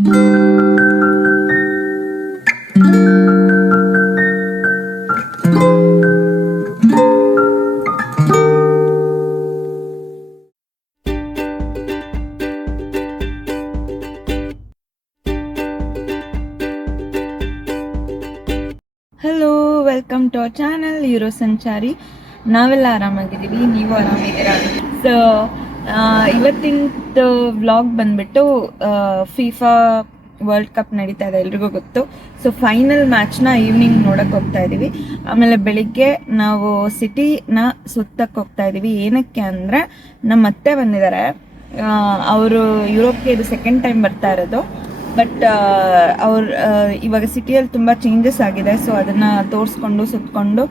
Hello, welcome to our channel Euro Sanchari. ನಾವೆಲ್ಲ ಆರಾಮಾಗಿದ್ದೀವಿ, ನೀವು ಆರಾಮಿದ್ದೀರಾ? ಸೊ ಇವತ್ತಿನ ವ್ಲಾಗ್ ಬಂದ್ಬಿಟ್ಟು ಫಿಫಾ ವರ್ಲ್ಡ್ ಕಪ್ ನಡೀತಾ ಇದೆ, ಎಲ್ರಿಗೂ ಗೊತ್ತು. ಸೊ ಫೈನಲ್ ಮ್ಯಾಚ್ನ ಈವ್ನಿಂಗ್ ನೋಡಕ್ಕೆ ಹೋಗ್ತಾ ಇದ್ದೀವಿ. ಆಮೇಲೆ ಬೆಳಿಗ್ಗೆ ನಾವು ಸಿಟಿನ ಸುತ್ತಕ್ಕೆ ಹೋಗ್ತಾ ಇದ್ದೀವಿ. ಏನಕ್ಕೆ ಅಂದರೆ ನಮ್ಮ ಅತ್ತೆ ಬಂದಿದ್ದಾರೆ. ಅವರು ಯುರೋಪ್ಗೆ ಇದು ಸೆಕೆಂಡ್ ಟೈಮ್ ಬರ್ತಾ ಇರೋದು. ಬಟ್ ಇವಾಗ ಸಿಟಿಯಲ್ಲಿ ತುಂಬ ಚೇಂಜಸ್ ಆಗಿದೆ. ಸೊ ಅದನ್ನು ತೋರಿಸ್ಕೊಂಡು ಸುತ್ತಕೊಂಡು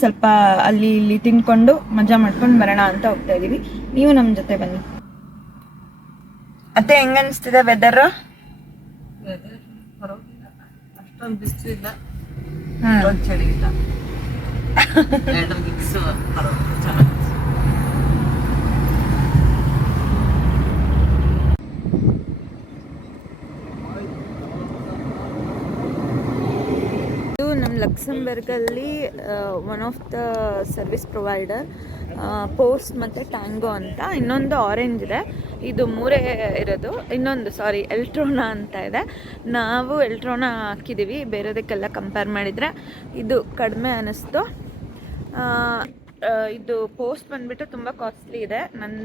ಸ್ವಲ್ಪ ಅಲ್ಲಿ ಇಲ್ಲಿ ತಿನ್ಕೊಂಡು ಮಜಾ ಮಾಡ್ಕೊಂಡು ಬರೋಣ ಅಂತ ಹೋಗ್ತಾ ಇದ್ದೀವಿ. ನೀವು ನಮ್ಮ ಜೊತೆ ಬನ್ನಿ. ಅತ್ತೆ, ಹೆಂಗ ಅನಿಸ್ತಿದೆ ವೆದರ್? ಅಷ್ಟೊಂದು ಬಿಸಿಲಿಲ್ಲ, ಚಳಿ ಇಲ್ಲ. ನಮ್ಮ ಲಕ್ಸಂಬರ್ಗಲ್ಲಿ one of the service provider post ಮತ್ತು ಟ್ಯಾಂಗೋ ಅಂತ, ಇನ್ನೊಂದು ಆರೆಂಜ್ ಇದೆ. ಇದು ಮೂರೇ ಇರೋದು. ಇನ್ನೊಂದು ಎಲ್ಟ್ರೋನಾ ಅಂತ ಇದೆ. ನಾವು ಎಲ್ಟ್ರೋನಾ ಹಾಕಿದ್ದೀವಿ. ಬೇರೆದಕ್ಕೆಲ್ಲ ಕಂಪೇರ್ ಮಾಡಿದರೆ ಇದು ಕಡಿಮೆ ಅನ್ನಿಸ್ತು. ಇದು ಪೋಸ್ಟ್ ಬಂದುಬಿಟ್ಟು ತುಂಬ ಕಾಸ್ಟ್ಲಿ ಇದೆ. ನನ್ನ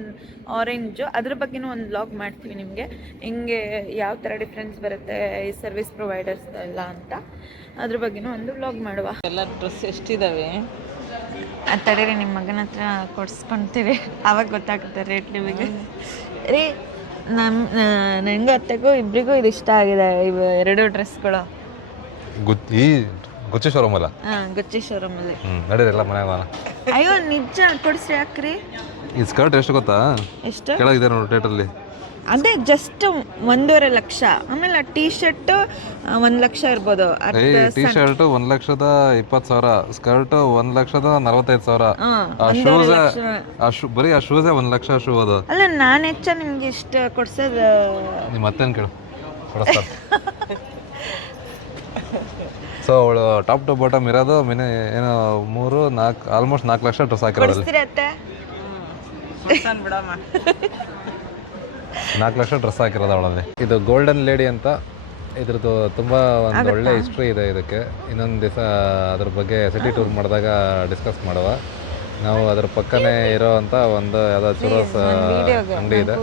ಆರೆಂಜು, ಅದ್ರ ಬಗ್ಗೆನೂ ಒಂದು ವ್ಲಾಗ್ ಮಾಡ್ತೀವಿ ನಿಮಗೆ, ಹೆಂಗೆ ಯಾವ ಥರ ಡಿಫ್ರೆನ್ಸ್ ಬರುತ್ತೆ ಈ ಸರ್ವಿಸ್ ಪ್ರೊವೈಡರ್ಸ್ ಎಲ್ಲ ಅಂತ. ಅದ್ರ ಬಗ್ಗೆನೂ ಒಂದು ವ್ಲಾಗ್ ಮಾಡುವ. ಎಲ್ಲ ಡ್ರೆಸ್ ಎಷ್ಟಿದ್ದಾವೆ ಅದು ತಡೀರಿ, ನಿಮ್ಮ ಮಗನ ಹತ್ರ ಕೊಡಿಸ್ಕೊಳ್ತೀವಿ, ಆವಾಗ ಗೊತ್ತಾಗುತ್ತೆ ರೇಟ್ ನಿಮಗೆ. ರೀ, ನನಗೂ ಅತ್ತೆಗೂ ಇಬ್ಬರಿಗೂ ಇದು ಇಷ್ಟ ಆಗಿದೆ, ಇವು ಎರಡು ಡ್ರೆಸ್ಗಳು. ಗುಚ್ಚಿ ಶೋರೂಮ್ ಅಲ್ಲ? ಹಾಂ, ಗುಚ್ಚಿ ಶೋರೂಮಲ್ಲಿ. ನಡೀರಿಲ್ಲ ಮನೆಯಾಗ. ಅಯ್ಯೋ ನಿಜ, ಕೊಡಿಸ್ರಿ, ಯಾಕ್ರಿ? ಈ ಸ್ಕರ್ಟ್ ಎಷ್ಟು ಗೊತ್ತಾ? ಎಷ್ಟು ಕೆಳಗಿದೆ ನೋಡಿ ಟೇಟಲ್ಲಿ. ಅದೇ ಜಸ್ಟ್ 1.5 ಲಕ್ಷ. ಆಮೇಲೆ ಟೀ ಶರ್ಟ್ 1 ಲಕ್ಷ ಇರ್ಬೋದು. T shirt 1,20,000, skirt 1,45,000. ಬರೀ ಆ ಶೂಸೇ 1 ಲಕ್ಷ ಶೂ ಅದು. ಅಲ್ಲ, ನಾನು ಹೆಚ್ಚ ನಿಮ್ಗೆ ಇಷ್ಟ ಕೊಡ್ಸೋದು. ನಿಮ್ಮ ಮತ್ತೇನು ಕೇಳು, ಕೊಡಿಸ್ತಾರೆ. ಸೊ ಅವಳು ಟಾಪ್ ಟು ಬಾಟಮ್ ಇರೋದು ಏನು 3-4 ಆಲ್ಮೋಸ್ಟ್ 4 ಲಕ್ಷ ಡ್ರೆಸ್ ಹಾಕಿರೋದು. 4 ಲಕ್ಷ ಡ್ರೆಸ್ ಹಾಕಿರೋದು ಅವಳಲ್ಲಿ. ಇದು ಗೋಲ್ಡನ್ ಲೇಡಿ ಅಂತ, ಇದ್ರದ್ದು ತುಂಬ ಒಂದು ಒಳ್ಳೆ ಹಿಸ್ಟ್ರಿ ಇದೆ ಇದಕ್ಕೆ. ಇನ್ನೊಂದು ದಿವಸ ಅದ್ರ ಬಗ್ಗೆ ಸಿಟಿ ಟೂರ್ ಮಾಡಿದಾಗ ಡಿಸ್ಕಸ್ ಮಾಡುವ. ನಾವು ಅದ್ರ ಪಕ್ಕನೇ ಇರೋ ಅಂತ ಒಂದು ಯಾವುದೋ ಚುರೋಸ್ ಅಂಗಡಿ ಇದೆ.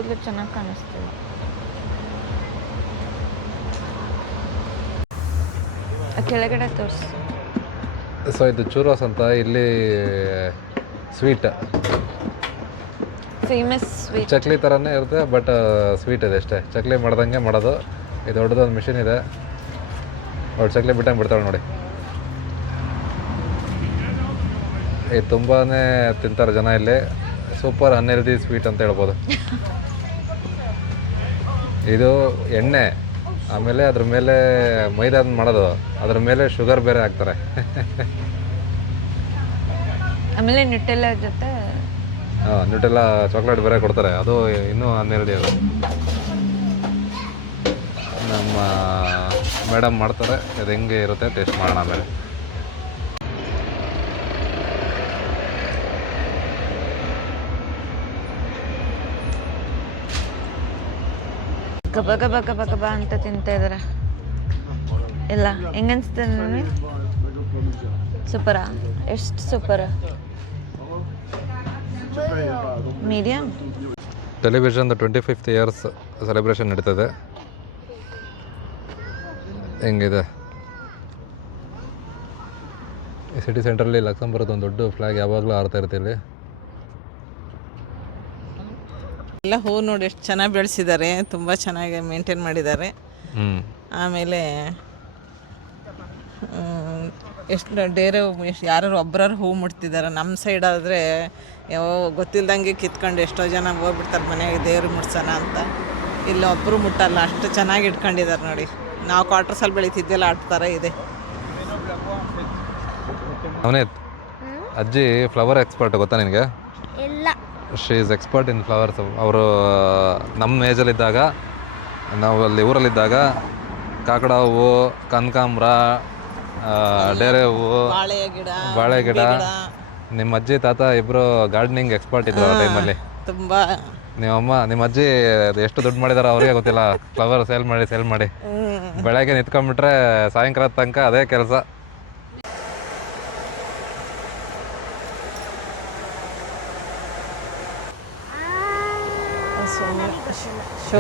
ಕೆಳಗಡೆ ತೋರಿಸಿ. ಸೊ ಇದು ಚೂರೋಸ್ ಅಂತ, ಇಲ್ಲಿ ಸ್ವೀಟ್, ಫೇಮಸ್ ಸ್ವೀಟ್, ಚಕ್ಲಿ ಥರನೇ ಇರುತ್ತೆ, ಬಟ್ ಸ್ವೀಟ್ ಇದೆ ಅಷ್ಟೇ. ಚಕ್ಲಿ ಮಾಡ್ದಂಗೆ ಮಾಡೋದು. ಇದು ದೊಡ್ಡದೊಂದು ಮಿಷಿನ್ ಇದೆ. ಅವಳು ಚಕ್ಲಿ ಬಿಟ್ಟಂಗೆ ಬಿಡ್ತಾಳೆ ನೋಡಿ. ಇದು ತುಂಬಾ ತಿಂತಾರೆ ಜನ ಇಲ್ಲಿ. ಸೂಪರ್ ಅನ್ಹೆಲ್ದಿ ಸ್ವೀಟ್ ಅಂತ ಹೇಳ್ಬೋದು. ಇದು ಎಣ್ಣೆ, ಆಮೇಲೆ ಅದ್ರ ಮೇಲೆ ಮೈದಾದ ಮಾಡೋದು, ಅದ್ರ ಮೇಲೆ ಶುಗರ್ ಬೇರೆ ಹಾಕ್ತಾರೆ. ಆಮೇಲೆ ನ್ಯೂಟೆಲ್ಲಾ ಜೊತೆ ನ್ಯೂಟೆಲ್ಲಾ ಚಾಕ್ಲೇಟ್ ಬೇರೆ ಕೊಡ್ತಾರೆ. ಅದು ಇನ್ನೂ ಅನ್ಹೆಲ್ದಿ. ಅದು ನಮ್ಮ ಮೇಡಮ್ ಮಾಡ್ತಾರೆ. ಅದು ಹೆಂಗೆ ಇರುತ್ತೆ ಟೇಸ್ಟ್ ಮಾಡೋಣ ಆಮೇಲೆ. ಗಬ ಗಬ ಗಬ ಗಬ ಅಂತ ತಿಂತಾ ಇದಾರೆ ಎಲ್ಲ. ಹೆಂಗನ್ಸ್ತದೆ ನನಗೆ? ಸೂಪರಾ? ಎಷ್ಟು ಸೂಪರ? ಮೀಡಿಯಮ್. ಟೆಲಿವಿಷನ್ದು 25th ಇಯರ್ಸ್ ಸೆಲೆಬ್ರೇಷನ್ ನಡೀತದೆ. ಹೆಂಗಿದೆ ಈ ಸಿಟಿ ಸೆಂಟ್ರಲ್ಲಿ ಲಕ್ಸಂಬರ್ದು ಒಂದು ದೊಡ್ಡ ಫ್ಲಾಗ್ ಯಾವಾಗಲೂ ಹಾರ್ತಾ ಇರುತ್ತೆ ಇಲ್ಲಿ. ಎಲ್ಲ ಹೂ ನೋಡಿ ಎಷ್ಟು ಚೆನ್ನಾಗಿ ಬೆಳೆಸಿದ್ದಾರೆ, ತುಂಬ ಚೆನ್ನಾಗಿ ಮೇಂಟೈನ್ ಮಾಡಿದ್ದಾರೆ. ಆಮೇಲೆ ಎಷ್ಟು ಡೇರೆ ಯಾರು ಒಬ್ಬರು ಹೂ ಮುಡ್ತಿದ್ದಾರೆ. ನಮ್ಮ ಸೈಡ್ ಆದರೆ ಯಾವ ಗೊತ್ತಿಲ್ದಂಗೆ ಕಿತ್ಕೊಂಡು ಎಷ್ಟೋ ಜನ ಹೋಗ್ಬಿಡ್ತಾರೆ ಮನೆಗೆ ದೇವ್ರಿಗೆ ಮುಡ್ಸೋಣ ಅಂತ. ಇಲ್ಲಿ ಒಬ್ಬರು ಮುಟ್ಟಲ್ಲ, ಅಷ್ಟು ಚೆನ್ನಾಗಿ ಇಟ್ಕೊಂಡಿದ್ದಾರೆ ನೋಡಿ. ನಾವು ಕ್ವಾರ್ಟರ್ಸಲ್ಲಿ ಬೆಳೀತಿದ್ದೆಲ್ಲ ಆ ಥರ ಇದೆ. ಅವನೇತ್ ಅಜ್ಜಿ ಫ್ಲವರ್ ಎಕ್ಸ್ಪರ್ಟ್, ಗೊತ್ತಾ ನಿನಗೆ? ಇಲ್ಲ. She is expert in flowers. ಅವರು ನಮ್ಮ ಏಜಲ್ಲಿದ್ದಾಗ ನಾವು ಅಲ್ಲಿ ಊರಲ್ಲಿದ್ದಾಗ ಕಾಕಡ ಹೂವು, ಕನಕಾಂಬ್ರ, ಡೇರೆ ಹೂವು, ಬಾಳೆಯ ಗಿಡ, ಬಾಳೆ ಗಿಡ. ಗಿಡ ನಿಮ್ಮ ಅಜ್ಜಿ ತಾತ ಇಬ್ಬರು ಗಾರ್ಡನಿಂಗ್ ಎಕ್ಸ್ಪರ್ಟ್ ಇದ್ರು ಆ ಟೈಮಲ್ಲಿ. ತುಂಬ. ನಿಮ್ಮ ಅಜ್ಜಿ ಎಷ್ಟು ದುಡ್ಡು ಮಾಡಿದಾರೆ ಅವ್ರಿಗೆ ಗೊತ್ತಿಲ್ಲ. ಫ್ಲವರ್ ಸೇಲ್ ಮಾಡಿ ಬೆಳಗ್ಗೆ ನಿಂತ್ಕೊಂಡ್ಬಿಟ್ರೆ ಸಾಯಂಕಾಲ ತನಕ ಅದೇ ಕೆಲಸ.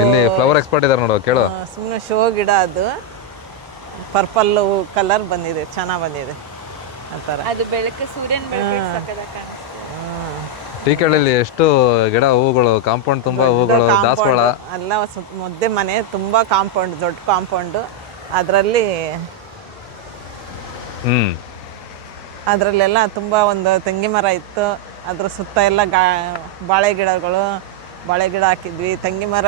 ಇಲ್ಲಿ ಫ್ಲವರ್ ಎಕ್ಸ್ಪರ್ಟ್ ಇದಾರೆ ನೋಡು, ಕೇಳು. ಸುಮ್ಮನೆ ಶೋ ಗಿಡ ಅದು. ಪರ್ಪಲ್ ಕಲರ್ ಬಂದಿದೆ, ಚೆನ್ನಾಗಿ ಬಂದಿದೆ ಆ ಥರ. ಅದು ಬೆಳಕು, ಸೂರ್ಯನ ಬೆಳಕು. ಟೀಕಳ್ಳಿಲಿ ಎಷ್ಟು ಗಿಡ, ಹೂಗಳು, ಕಾಂಪೌಂಡ್ ತುಂಬ ಹೂಗಳು, ದಾಸವಾಳ ಎಲ್ಲ ಮುದ್ದೆ ಮನೆ ತುಂಬ ಕಾಂಪೌಂಡ್, ದೊಡ್ಡ ಕಾಂಪೌಂಡು. ಅದರಲ್ಲೆಲ್ಲ ತುಂಬ ಒಂದು ತೆಂಗಿ ಮರ ಇತ್ತು. ಅದ್ರ ಸುತ್ತ ಎಲ್ಲ ಬಾಳೆ ಗಿಡ ಹಾಕಿದ್ವಿ. ತೆಂಗಿ ಮರ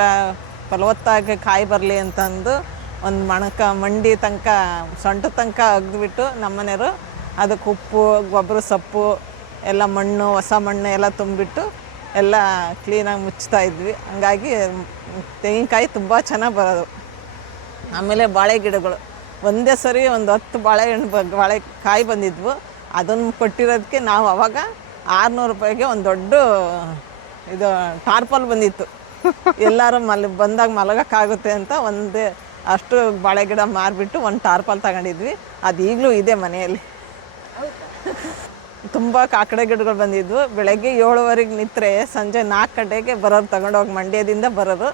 ಫಲವತ್ತಾಗಿ ಕಾಯಿ ಬರಲಿ ಅಂತಂದು ಒಂದು ಮಂಡಿ ತನಕ, ಸೊಂಟ ತನಕ ಅಗ್ದುಬಿಟ್ಟು ನಮ್ಮನೆಯವರು ಅದಕ್ಕೆ ಉಪ್ಪು, ಗೊಬ್ಬರ, ಸೊಪ್ಪು ಎಲ್ಲ, ಮಣ್ಣು, ಹೊಸ ಮಣ್ಣು ಎಲ್ಲ ತುಂಬಿಬಿಟ್ಟು ಎಲ್ಲ ಕ್ಲೀನಾಗಿ ಮುಚ್ತಾ ಇದ್ವಿ. ಹಂಗಾಗಿ ತೆಂಗಿನಕಾಯಿ ತುಂಬ ಚೆನ್ನಾಗಿ ಬರೋದು. ಆಮೇಲೆ ಬಾಳೆ ಗಿಡಗಳು ಒಂದೇ ಸರಿ ಒಂದು 10 ಬಾಳೆಕಾಯಿ ಬಂದಿದ್ವು. ಅದನ್ನು ಕೊಟ್ಟಿರೋದಕ್ಕೆ ನಾವು ಅವಾಗ 600 ರೂಪಾಯಿಗೆ ಒಂದು ದೊಡ್ಡ ಇದು ಟಾರ್ಪಲ್ ಬಂದಿತ್ತು. ಎಲ್ಲರೂ ಬಂದಾಗ ಮಲಗೋಕ್ಕಾಗುತ್ತೆ ಅಂತ ಒಂದೇ ಅಷ್ಟು ಬಾಳೆ ಗಿಡ ಮಾರಿಬಿಟ್ಟು ಒಂದು ಟಾರ್ಪಲ್ ತಗೊಂಡಿದ್ವಿ. ಅದು ಈಗಲೂ ಇದೆ ಮನೆಯಲ್ಲಿ. ತುಂಬ ಕಾಕಡೆ ಗಿಡಗಳು ಬಂದಿದ್ವು. ಬೆಳಗ್ಗೆ 7:15 ನಿಂತರೆ ಸಂಜೆ 4 ಗಂಟೆಗೆ ಬರೋರು, ತಗೊಂಡೋಗಿ ಮಂಡ್ಯದಿಂದ ಬರೋರು.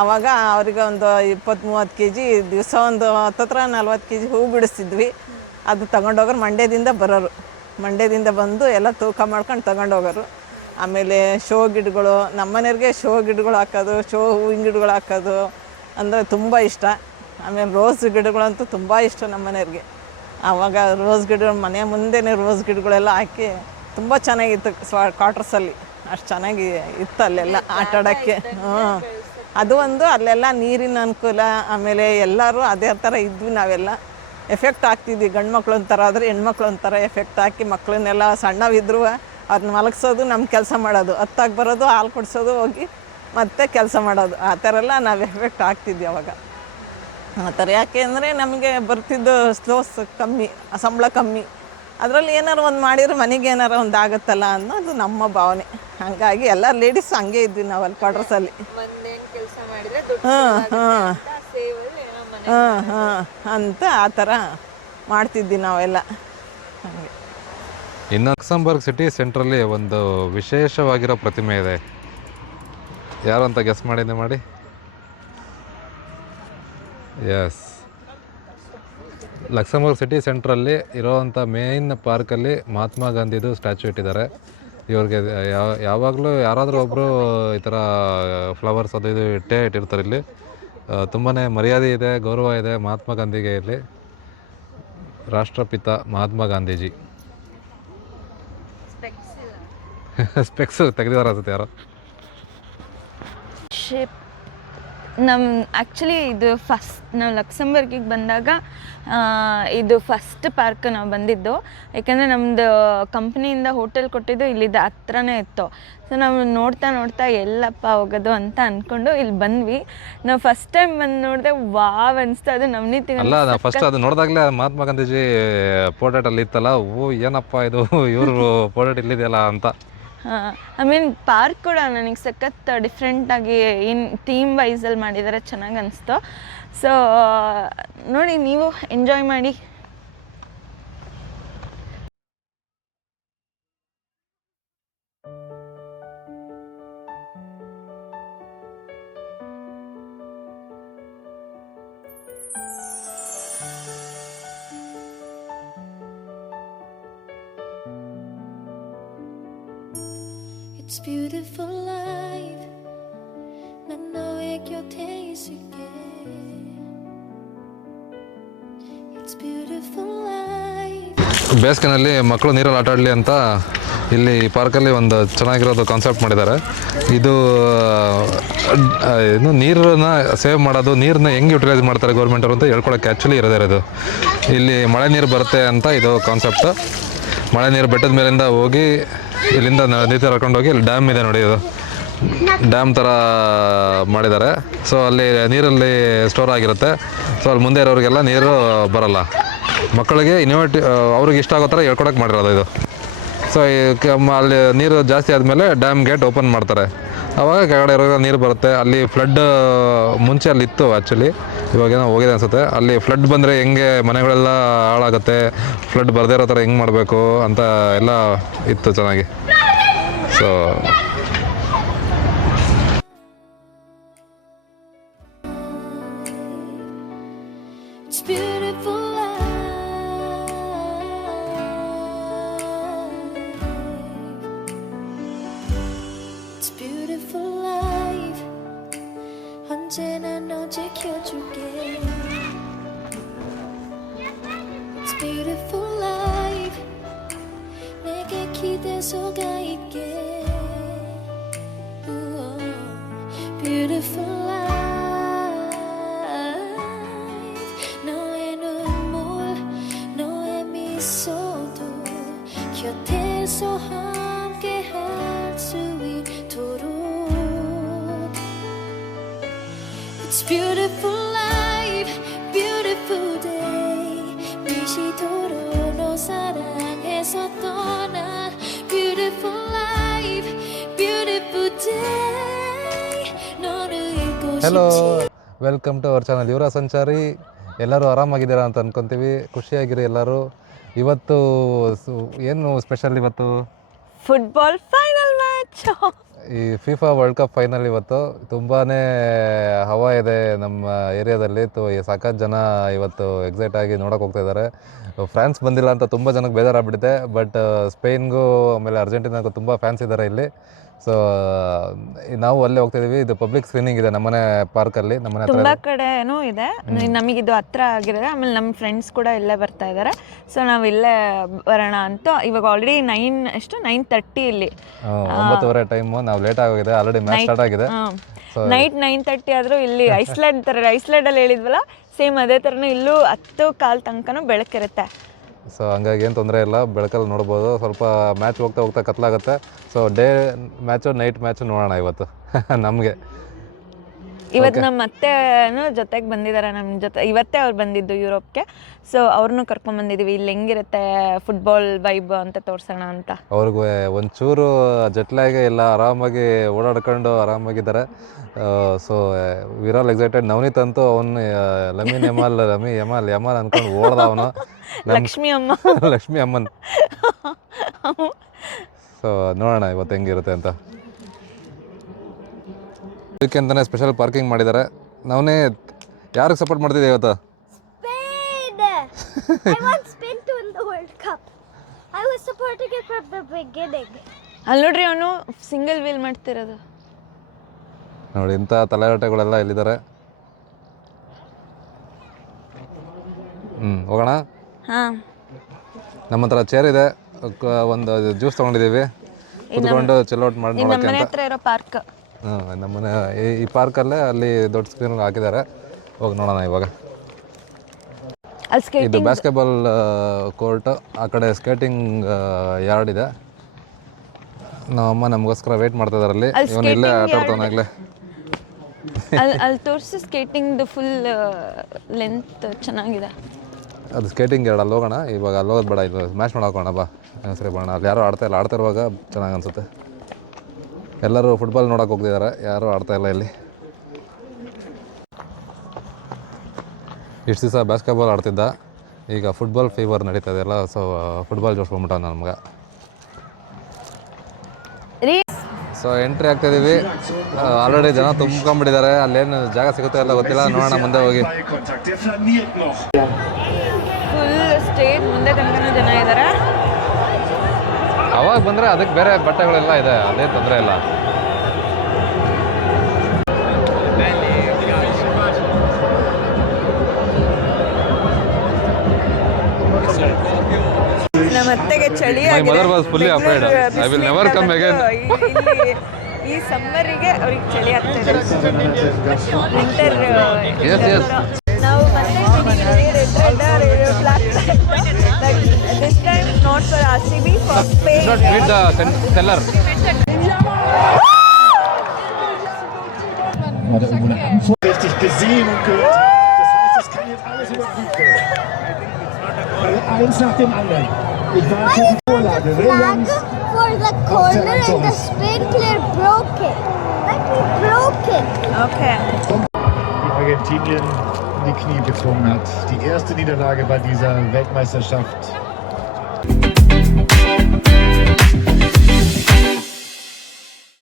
ಆವಾಗ ಅವ್ರಿಗೆ ಒಂದು 20-30 ಕೆ ಜಿ ದಿವಸ ಒಂದು 30-40 ಕೆ ಜಿ ಹೂ ಬಿಡಿಸ್ತಿದ್ವಿ. ಅದು ತಗೊಂಡೋಗೋರು ಮಂಡ್ಯದಿಂದ ಬರೋರು. ಮಂಡ್ಯದಿಂದ ಬಂದು ಎಲ್ಲ ತೂಕ ಮಾಡ್ಕೊಂಡು ತಗೊಂಡೋಗೋರು. ಆಮೇಲೆ ಶೋ ಗಿಡಗಳು, ನಮ್ಮನೆಯವ್ರಿಗೆ ಶೋ ಗಿಡಗಳು ಹಾಕೋದು, ಶೋ ಹೂವಿನ ಗಿಡಗಳು ಹಾಕೋದು ಅಂದರೆ ತುಂಬ ಇಷ್ಟ. ಆಮೇಲೆ ರೋಸ್ ಗಿಡಗಳಂತೂ ತುಂಬ ಇಷ್ಟ ನಮ್ಮನೆಯವ್ರಿಗೆ. ಆವಾಗ ರೋಸ್ ಗಿಡ ಮನೆ ಮುಂದೆನೇ ರೋಸ್ ಗಿಡಗಳೆಲ್ಲ ಹಾಕಿ ತುಂಬ ಚೆನ್ನಾಗಿತ್ತು. ಕ್ವಾರ್ಟರ್ಸಲ್ಲಿ ಅಷ್ಟು ಚೆನ್ನಾಗಿ ಇತ್ತು ಅಲ್ಲೆಲ್ಲ ಆಟಾಡೋಕ್ಕೆ. ಅದು ಒಂದು ಅಲ್ಲೆಲ್ಲ ನೀರಿನ ಅನುಕೂಲ. ಆಮೇಲೆ ಎಲ್ಲರೂ ಅದೇ ಥರ ಇದ್ವಿ ನಾವೆಲ್ಲ. ಎಫೆಕ್ಟ್ ಆಗ್ತಿದ್ವಿ. ಗಂಡು ಮಕ್ಳು ಒಂಥರ ಆದರೆ ಹೆಣ್ಮಕ್ಳು ಒಂಥರ ಎಫೆಕ್ಟ್ ಹಾಕಿ ಮಕ್ಕಳನ್ನೆಲ್ಲ ಸಣ್ಣವಿದ್ರು ಅದನ್ನ ಮಲಗಿಸೋದು, ನಮ್ಮ ಕೆಲಸ ಮಾಡೋದು, ಹತ್ತಾಗಿ ಬರೋದು, ಹಾಲು ಕುಡಿಸೋದು, ಹೋಗಿ ಮತ್ತೆ ಕೆಲಸ ಮಾಡೋದು. ಆ ಥರ ಎಲ್ಲ ನಾವು ಎಫೆಕ್ಟ್ ಆಗ್ತಿದ್ವಿ ಅವಾಗ. ಆ ಥರ ಯಾಕೆ ಅಂದರೆ ನಮಗೆ ಬರ್ತಿದ್ದು ಕಮ್ಮಿ, ಸಂಬಳ ಕಮ್ಮಿ. ಅದರಲ್ಲಿ ಏನಾರು ಒಂದು ಮಾಡಿದ್ರೆ ಮನೆಗೆ ಏನಾರು ಒಂದು ಆಗುತ್ತಲ್ಲ ಅನ್ನೋದು ನಮ್ಮ ಭಾವನೆ. ಹಾಗಾಗಿ ಎಲ್ಲ ಲೇಡೀಸ್ ಹಂಗೆ ಇದ್ವಿ ನಾವು ಅಲ್ಲಿ ಕ್ವಾರ್ಟರ್ಸಲ್ಲಿ. ಅಂತ ಆ ಥರ ಮಾಡ್ತಿದ್ವಿ ನಾವೆಲ್ಲ. ಹಾಗೆ ಇನ್ನು ಲಕ್ಸಂಬರ್ಗ್ ಸಿಟಿ ಸೆಂಟ್ರಲ್ಲಿ ಒಂದು ವಿಶೇಷವಾಗಿರೋ ಪ್ರತಿಮೆ ಇದೆ. ಯಾರು ಅಂತ ಗೆಸ್ ಮಾಡಿದ್ದೆ ಮಾಡಿ. ಎಸ್, ಲಕ್ಸಂಬರ್ಗ್ ಸಿಟಿ ಸೆಂಟ್ರಲ್ಲಿ ಇರೋವಂಥ ಮೇನ್ ಪಾರ್ಕಲ್ಲಿ ಮಹಾತ್ಮ ಗಾಂಧಿದು ಸ್ಟ್ಯಾಚ್ಯೂ ಇಟ್ಟಿದ್ದಾರೆ. ಇವ್ರಿಗೆ ಯಾವಾಗಲೂ ಯಾರಾದರೂ ಒಬ್ಬರು ಈ ಥರ ಫ್ಲವರ್ಸ್ ಅದು ಇದು ಇಟ್ಟಿರ್ತಾರೆ ಇಲ್ಲಿ. ತುಂಬಾ ಮರ್ಯಾದೆ ಇದೆ, ಗೌರವ ಇದೆ ಮಹಾತ್ಮ ಗಾಂಧಿಗೆ. ಇಲ್ಲಿ ರಾಷ್ಟ್ರಪಿತ ಮಹಾತ್ಮ ಗಾಂಧೀಜಿ ಸ್ಪೆಕ್ಸು ತೆಗೆದಿದ್ದಾರೆ ಅನ್ಸುತ್ತೆ ಯಾರೋ. ಆ್ಯಕ್ಚುಲಿ ಇದು ನಾವು ಲಕ್ಸಂಬರ್ಗಿಗೆ ಬಂದಾಗ ಇದು ಫಸ್ಟ್ ಪಾರ್ಕ್ ನಾವು ಬಂದಿದ್ದು. ಯಾಕಂದರೆ ನಮ್ಮದು ಕಂಪ್ನಿಯಿಂದ ಹೋಟೆಲ್ ಕೊಟ್ಟಿದ್ದು ಇಲ್ಲಿದ್ದು ಹತ್ರನೇ ಇತ್ತು. ಸೊ ನಾವು ನೋಡ್ತಾ ಎಲ್ಲಪ್ಪ ಹೋಗೋದು ಅಂತ ಅಂದ್ಕೊಂಡು ಇಲ್ಲಿ ಬಂದ್ವಿ. ನಾವು ಫಸ್ಟ್ ಟೈಮ್ ಬಂದು ನೋಡಿದೆ, ವಾವ್ ಅನಿಸ್ತು. ಅದು ನವನೀತಿ ಅಲ್ಲ, ನಾವು ಫಸ್ಟ್ ಅದು ನೋಡಿದಾಗಲೇ ಮಹಾತ್ಮ ಗಾಂಧೀಜಿ ಪೋರ್ಟ್ರೇಟ್ ಅಲ್ಲಿ ಇತ್ತಲ್ಲ, ಏನಪ್ಪ ಇದು ಇವರು ಪೋರ್ಟ್ರೇಟ್ ಇಲ್ಲಿದೆಯಲ್ಲ ಅಂತ. ಐ ಮೀನ್ ಪಾರ್ಕ್ ಕೂಡ ನನಗೆ ಸಖತ್ ಡಿಫ್ರೆಂಟಾಗಿ ಥೀಮ್ ವೈಸಲ್ಲಿ ಮಾಡಿದ್ದಾರೆ, ಚೆನ್ನಾಗಿ ಅನಿಸ್ತು. ಸೊ ನೋಡಿ, ನೀವು ಎಂಜಾಯ್ ಮಾಡಿ. It's beautiful life. 난 너의 곁에 있을게. It's beautiful life. ಬೇಸಿಗೆನಲ್ಲಿ ಮಕ್ಕಳು ನೀರಲ್ಲಿ ಆಟ ಆಡಲಿ ಅಂತ ಇಲ್ಲಿ ಪಾರ್ಕಲ್ಲಿ ಒಂದು ಚೆನ್ನಾಗಿರೋದು ಕಾನ್ಸೆಪ್ಟ್ ಮಾಡಿದ್ದಾರೆ. ಇದು ಏನು ನೀರನ್ನ ಸೇವ್ ಮಾಡೋದು, ನೀರನ್ನ ಹೆಂಗೆ ಯುಟಿಲೈಸ್ ಮಾಡ್ತಾರೆ ಗೌರ್ಮೆಂಟ್ ಅವರು ಅಂತ ಹೇಳ್ಕೊಳಕ್ಕೆ ಆ್ಯಕ್ಚುಲಿ ಇರೋದು. ಇಲ್ಲಿ ಮಳೆ ನೀರು ಬರುತ್ತೆ ಅಂತ ಇದು ಕಾನ್ಸೆಪ್ಟ್. ಮಳೆ ನೀರು ಬೆಟ್ಟದ ಮೇಲಿಂದ ಹೋಗಿ ಇಲ್ಲಿಂದ ನೀರು ಹರ್ಕೊಂಡು ಹೋಗಿ ಇಲ್ಲಿ ಡ್ಯಾಮ್ ಇದೆ ನೋಡಿ. ಇದು ಡ್ಯಾಮ್ ಥರ ಮಾಡಿದ್ದಾರೆ. ಸೊ ಅಲ್ಲಿ ನೀರಲ್ಲಿ ಸ್ಟೋರ್ ಆಗಿರುತ್ತೆ. ಸೊ ಅಲ್ಲಿ ಮುಂದೆ ಇರೋರಿಗೆಲ್ಲ ನೀರು ಬರಲ್ಲ. ಮಕ್ಕಳಿಗೆ ಅವ್ರಿಗೆ ಇಷ್ಟ ಆಗೋ ಥರ ಹೇಳ್ಕೊಡಕ್ಕೆ ಮಾಡಿರೋದು ಇದು. ಸೊ ಅಲ್ಲಿ ನೀರು ಜಾಸ್ತಿ ಆದಮೇಲೆ ಡ್ಯಾಮ್ ಗೇಟ್ ಓಪನ್ ಮಾಡ್ತಾರೆ. ಆವಾಗ ಕೆಳಗಡೆ ಇರೋ ನೀರು ಬರುತ್ತೆ. ಅಲ್ಲಿ ಫ್ಲಡ್ ಮುಂಚೆ ಅಲ್ಲಿ ಇತ್ತು ಆ್ಯಕ್ಚುಲಿ, ಇವಾಗೇನೋ ಹೋಗಿದೆ ಅನಿಸುತ್ತೆ. ಅಲ್ಲಿ ಫ್ಲಡ್ ಬಂದರೆ ಹೆಂಗೆ ಮನೆಗಳೆಲ್ಲ ಹಾಳಾಗುತ್ತೆ, ಫ್ಲಡ್ ಬರದೇ ಇರೋ ಥರ ಹೆಂಗೆ ಮಾಡಬೇಕು ಅಂತ ಎಲ್ಲ ಇತ್ತು ಚೆನ್ನಾಗಿ. So It's beautiful life. It's beautiful life. 언제나 너 지켜줄게. It's beautiful life. 내게 기대서가 있게. Beautiful life. 너의 눈물, 너의 미소도 곁에서 함께 할 수 있도록. It's beautiful life, beautiful day. 미시도록 너 사랑해서 떠나. Beautiful life, beautiful day. 너를 잊고 hello, 싶지. Welcome to our channel Yuvaraj Sanchari. ಎಲ್ಲರೂ ಆರಾಮಾಗಿದ್ದೀರಾ ಅಂತ ಅಂದ್ಕೊತೀವಿ. ಖುಷಿಯಾಗಿರಿ ಎಲ್ಲರೂ. ಇವತ್ತು ಏನು ಸ್ಪೆಷಲ್ ಇವತ್ತು? Football final match. ಈ ಫಿಫಾ ವರ್ಲ್ಡ್ ಕಪ್ ಫೈನಲ್ ಇವತ್ತು. ತುಂಬಾ ಹವಾ ಇದೆ ನಮ್ಮ ಏರಿಯಾದಲ್ಲಿ. ಸಾಕಷ್ಟು ಜನ ಇವತ್ತು ಎಕ್ಸೈಟ್ ಆಗಿ ನೋಡೋಕೆ ಹೋಗ್ತಾ ಇದ್ದಾರೆ. ಫ್ರಾನ್ಸ್ ಬಂದಿಲ್ಲ ಅಂತ ತುಂಬ ಜನಕ್ಕೆ ಬೇಜಾರಾಗ್ಬಿಟ್ಟಿದೆ. ಬಟ್ ಸ್ಪೇನ್ಗೂ ಆಮೇಲೆ ಅರ್ಜೆಂಟೀನಾಗೂ ತುಂಬ ಫ್ಯಾನ್ಸ್ ಇದ್ದಾರೆ ಇಲ್ಲಿ. ಸೊ ನಾವು ಅಲ್ಲೇ ಹೋಗ್ತಿದ್ದೀವಿ. ಇದು ಪಬ್ಲಿಕ್ ಸ್ಕ್ರೀನಿಂಗ್ ಇದೆ ನಮ್ಮನೆ ಪಾರ್ಕಲ್ಲಿ, ನಮ್ಮನೆ ಹತ್ರ. ತುಂಬಾ ಕಡೆನೂ ಇದೆ. ನಮಗಿದು ಹತ್ರ ಆಗಿರೋದು. ಆಮೇಲೆ ನಮ್ಮ ಫ್ರೆಂಡ್ಸ್ ಕೂಡ ಇಲ್ಲೇ ಬರ್ತಾ ಇದ್ದಾರೆ. ಸೊ ನಾವು ಇಲ್ಲೇ ಬರೋಣ ಅಂತ ಇವಾಗ ಆಲ್ರೆಡಿ 9:30 ಇಲ್ಲಿ 9:30 ಟೈಮು. ನಾವು ಲೇಟ್ ಆಗೋಗಿದೆ, ಆಲ್ರೆಡಿ ಮ್ಯಾಚ್ ಸ್ಟಾರ್ಟ್ ಆಗಿದೆ. ನೈಟ್ 9:30 ಆದರೂ ಇಲ್ಲಿ ಐಸ್ಲ್ಯಾಂಡಲ್ಲಿ ಹೇಳಿದ್ವಲ್ಲ, ಸೇಮ್ ಅದೇ ಥರನೂ ಇಲ್ಲೂ 10:15 ತನಕನೂ ಬೆಳಕಿರುತ್ತೆ. ಸೊ ಹಂಗಾಗಿ ಏನು ತೊಂದರೆ ಇಲ್ಲ, ಬೆಳಕಲ್ಲಿ ನೋಡ್ಬೋದು. ಸ್ವಲ್ಪ ಮ್ಯಾಚ್ ಹೋಗ್ತಾ ಕತ್ಲಾಗುತ್ತೆ. So day match night match ನೋಡೋಣ ಇವತ್ತು ನಮಗೆ. ಇವತ್ತು ನಮ್ಮ ಅತ್ತೆನೂ ಜೊತೆಗೆ ಬಂದಿದ್ದಾರೆ ನಮ್ಮ ಜೊತೆ. ಇವತ್ತೇ ಅವ್ರು ಬಂದಿದ್ದು ಯುರೋಪ್ಗೆ. ಸೊ ಅವ್ರನ್ನೂ ಕರ್ಕೊಂಬಂದಿದ್ದೀವಿ. ಇಲ್ಲಿ ಹೆಂಗಿರುತ್ತೆ ಫುಟ್ಬಾಲ್ ವೈಬ್ ಅಂತ ತೋರಿಸೋಣ ಅಂತ. ಅವ್ರಿಗೂ ಒಂಚೂರು ಜಟ್ಲಾಗೆ ಇಲ್ಲ, ಆರಾಮಾಗಿ ಓಡಾಡ್ಕೊಂಡು ಆರಾಮಾಗಿದ್ದಾರೆ. So we're all excited. Navneet ಅಂತೂ ಅವನು ಯಮಾಲ್ ಅಂದ್ಕೊಂಡು ಓಡ್ದ ಅವನು. ಲಕ್ಷ್ಮಿ ಅಮ್ಮನ್. ಸೊ ನೋಡೋಣ ಇವತ್ತು ಹೆಂಗಿರುತ್ತೆ ಅಂತ. ಅದಕ್ಕೆ ಅಂತಲೇ ಸ್ಪೆಷಲ್ ಪಾರ್ಕಿಂಗ್ ಮಾಡಿದ್ದಾರೆ. ನಾವೇ ಯಾರಿಗೆ ಸಪೋರ್ಟ್ ಮಾಡ್ತಿದ್ದೆ ಇವತ್ತು? I want Spain to win the World Cup. I was supporting it from the beginning. ಅಲ್ಲಿ ನೋಡ್ರಿ, ಅವನು ಸಿಂಗಲ್ ವೀಲ್ ಮಾಡ್ತಿರೋದು ನೋಡಿ. ಇಂಥ ತಲೆಹರಟೆಗಳೆಲ್ಲ ಇಲ್ಲಿದ್ದಾರೆ. ಹೋಗೋಣ. ಹಾಂ, ನಮ್ಮ ಹತ್ರ ಚೇರ್ ಇದೆ, ಒಂದು ಜ್ಯೂಸ್ ತೊಗೊಂಡಿದ್ದೀವಿ, ಕುತ್ಕೊಂಡು ಚಿಲ್ಔಟ್ ಮಾಡಿ ನಮ್ಮ ನೋಡೋಕ್ಕೆ ಮನೆ ಅಂತ. ಹತ್ರ ಇರೋ ಪಾರ್ಕ್. ನಮ್ಮನೆ ಈ ಪಾರ್ಕಲ್ಲೇ ಅಲ್ಲಿ ದೊಡ್ಡ ಸ್ಕ್ರೀನ್ ಹಾಕಿದ್ದಾರೆ. ಹೋಗಿ ನೋಡೋಣ ಇವಾಗ. ಅಲ್ಲಿ ಇದು ಸ್ಕೇಟಿಂಗ್, ಬಾಸ್ಕೆಟ್ಬಾಲ್ ಕೋರ್ಟ್, ಆ ಕಡೆ ಸ್ಕೇಟಿಂಗ್ ಯಾರ್ಡ್ ಇದೆ. ನಮ್ಮಮ್ಮ ನಮಗೋಸ್ಕರ ವೆಯ್ಟ್ ಮಾಡ್ತಾ ಇದ್ದಾರೆ ಅಲ್ಲಿ. ಇವನು ಇಲ್ಲೇ ಆಟ ಆಡ್ತಾನಾಗಲೇ. ಅಲ್ಲಿ ತೋರಿಸಿ ಸ್ಕೇಟಿಂಗ್ದು ಫುಲ್ ಲೆಂತ್ ಚೆನ್ನಾಗಿದೆ. ಅದು ಸ್ಕೇಟಿಂಗ್ ಯಾರ್ಡ್, ಅಲ್ಲಿ ಹೋಗೋಣ ಇವಾಗ. ಅಲ್ಲಿ ಹೋಗೋದು ಬೇಡ, ಇದು ಮ್ಯಾಚ್ ಮಾಡೋಕೋಣ ಬಾ. ಸರಿ ಬರೋಣ. ಅಲ್ಲಿ ಯಾರೂ ಆಡ್ತಿರುವಾಗ ಚೆನ್ನಾಗಿ ಅನಿಸುತ್ತೆ. ಎಲ್ಲರೂ ಫುಟ್ಬಾಲ್ ನೋಡೋಕೆ ಹೋಗ್ತಿದ್ದಾರೆ, ಯಾರೂ ಆಡ್ತಾ ಇಲ್ಲ ಇಲ್ಲಿ. ಇಷ್ಟು ದಿವಸ ಬಾಸ್ಕೆಟ್ಬಾಲ್ ಆಡ್ತಿದ್ದ, ಈಗ ಫುಟ್ಬಾಲ್ ಫೀವರ್ ನಡೀತಾ ಇದೆಯಲ್ಲ. ಸೊ ಫುಟ್ಬಾಲ್ ಜೋಡಿಸ್ಕೊಂಬಿಟ್ಟ ನಮ್ಗೆ. So entry ಆಗ್ತಾಯಿದ್ದೀವಿ. ಆಲ್ರೆಡಿ ಜನ ತುಂಬ್ಕೊಂಡ್ಬಿಟ್ಟಿದ್ದಾರೆ. ಅಲ್ಲೇನು ಜಾಗ ಸಿಗುತ್ತೆ ಎಲ್ಲ ಗೊತ್ತಿಲ್ಲ, ನೋಡೋಣ ಮುಂದೆ ಹೋಗಿ. ಫುಲ್ ಸ್ಟೇಜ್ ಮುಂದೆ ತನಕ ಜನ ಇದ್ದಾರೆ. ಅವಾಗ ಬಂದರೆ ಅದಕ್ಕೆ ಬೇರೆ ಬಟ್ಟೆಗಳೆಲ್ಲ ಇದೆ, ಅದೇ ತೊಂದರೆ ಇಲ್ಲ. ನಮ್ಮ ಅತ್ತೆಗೆ ಚಳಿ My mother was fully afraid. I will never come again. ಈ ಸಮ್ಮರಿಗೆ ಅವ್ರಿಗೆ ಚಳಿ ಆಗ್ತದೆ. Winter Yes, yes. ನಾವು this time not for RCB, for Spain. Not meet the seller. War da irgendwo eine Antwort? Richtig gesehen und gehört. Das heißt, es kann jetzt alles überprüft werden. Also eins nach dem anderen. Ich war für die Vorlage. Flag Williams. for the corner and the Spain player broke it. Like we broke it. Okay. Die Argentinien in die Knie gezwungen hat. Die erste Niederlage bei dieser Weltmeisterschaft.